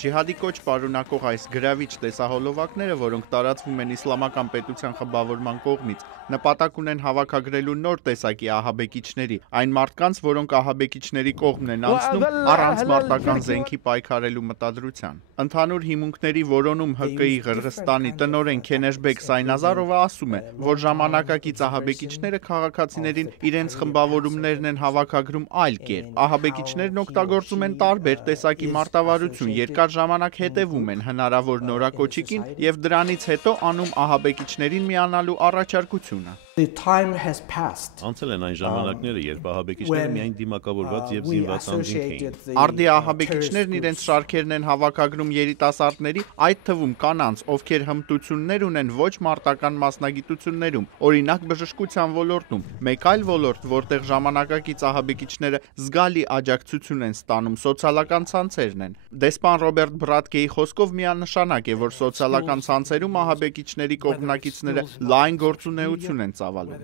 Ջիհադի կոչ պարունակող այս գրավիչ տեսահոլովակները, որոնք տարածվում են իսլամական պետության խմբավորման կողմից, նպատակ ունեն հավաքագրելու նոր տեսակի ահաբեկիչների, այն մարդկանց, որոնք ահաբեկիչների կողմն են անցնում առանց մարտական զենքի պայքարելու մտադրության։ Ընդհանուր հիմունքների որոնում ՀԿ-ի Ղրղստանի տնօրեն Քենեշբեկ Սայնազարովը ասում է, որ ժամանակակից ահաբեկիչները քաղաքացիներին իրենց խմբավորումներն են հավաքագրում այլ կերպ։ Ահաբեկիչներն օգտագործում են տարբեր տեսակի մարտավարություն, երկար ժամանակ հետևում են հնարավոր նորակոչիկին եւ դրանից հետո անում ահաբեկիչներին միանալու առաջարկությունը։ Անցել են այն ժամանակները, երբ ահաբեկիչները միայն դիմակավորված եւ զինված անձինք էին։ Արդի ահաբեկիչներն իրենց շարքերն են հավաքագրում երիտասարդների, այդ թվում կանանց, ովքեր հմտություններ ունեն ոչ մարտական մասնագիտություններում, օրինակ բժշկության ոլորտում։ Մեկ այլ ոլորտ, որտեղ ժամանակակից ահաբեկիչները զգալի աջակցություն են ստանում, սոցիալական ցանցերն են։ Դեսպան Ռոբերտ Բրատկեի խոսքով միանշանակ է, որ սոցիալական ցանցերում ահաբեկիչների կողմնակիցները լայն գործունեություն են ծավալում։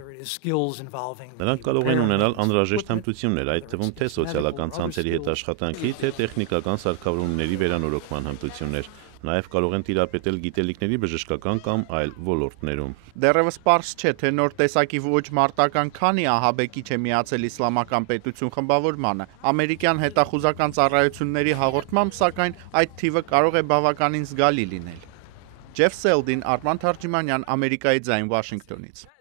Նրանք կարող են ունենալ անհրաժեշտ հմտություններ, այդ թվում թե սոցիալական ցանցերի հետ աշխատանքի, թե տեխնիկական սարքավորումների վերանորոգման հմտություններ։ Նաև կարող են տիրապետել գիտելիքների բժշկական կամ այլ ոլորտներում։ Դեռևս պարզ չէ, թե նոր տեսակի ոչ մարտական քանի ահաբեկիչ է միացել իսլամական պետություն խմբավորմանը։ Ամերիկյան հետախուզական ծառայությունների հաղորդմամբ, սակայն, այդ թիվը կարող է բավականին զգալի լինել։ Ջեֆ Սելդին, Արման Թարջիմանյան, Ամերիկայի ձայն, Վաշինգտոնից։